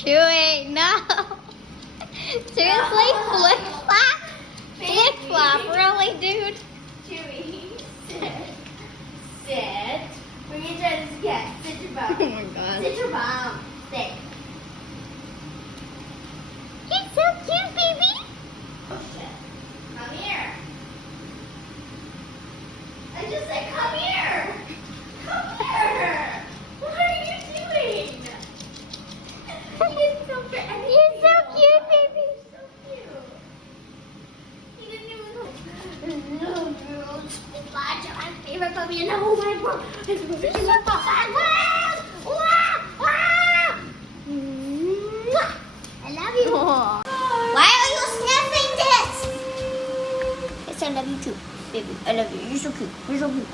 Chewy, no. Seriously, flip flop? Flip flop, really, dude? Chewy, sit. Bring your chest, yeah, sit your bum. Oh my god. Sit your bum. Sit. He's so cute, baby. Come here. I just said come here. Come here. What are you doing? He's so cute. You're so cute, baby. So cute. He didn't even know. It's my favorite puppy. And oh my god. It's my favorite puppy. I love you. Aw. Why are you sniffing this? Yes, I love you too, baby. I love you. You're so cute. You're so cute.